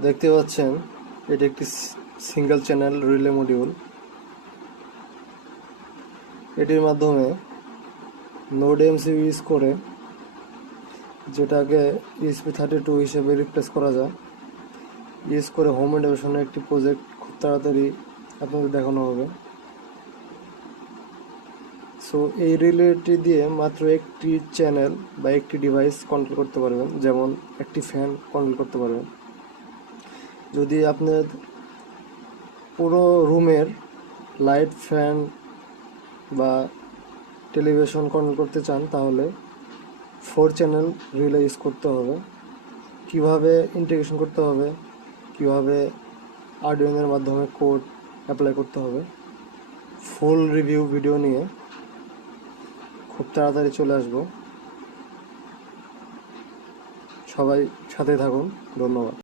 দেখতে পাচ্ছেন এটি একটি সিঙ্গেল চ্যানেল রিলে মডিউল। এটির মাধ্যমে নোড এমসিইউ ইউজ করে, যেটাকে ESP32 হিসেবে রিপ্লেস করা যায়, ইউজ করে হোম অটোমেশনের একটি প্রজেক্ট খুব তাড়াতাড়ি আপনাদের দেখানো হবে। সো এই রিলেটি দিয়ে মাত্র একটি চ্যানেল বা একটি ডিভাইস কন্ট্রোল করতে পারবেন, যেমন একটি ফ্যান কন্ট্রোল করতে পারবেন। যদি আপনার পুরো রুমের লাইট, ফ্যান বা টেলিভিশন কন্ট্রোল করতে চান, তাহলে 4 চ্যানেল রিলে ইউজ করতে হবে। কিভাবে ইন্টিগ্রেশন করতে হবে, কিভাবে আরডুইনোর মাধ্যমে কোড অ্যাপ্লাই করতে হবে, ফুল রিভিউ ভিডিও নিয়ে খুব তাড়াতাড়ি চলে আসবো। সবাই সাথে থাকুন। ধন্যবাদ।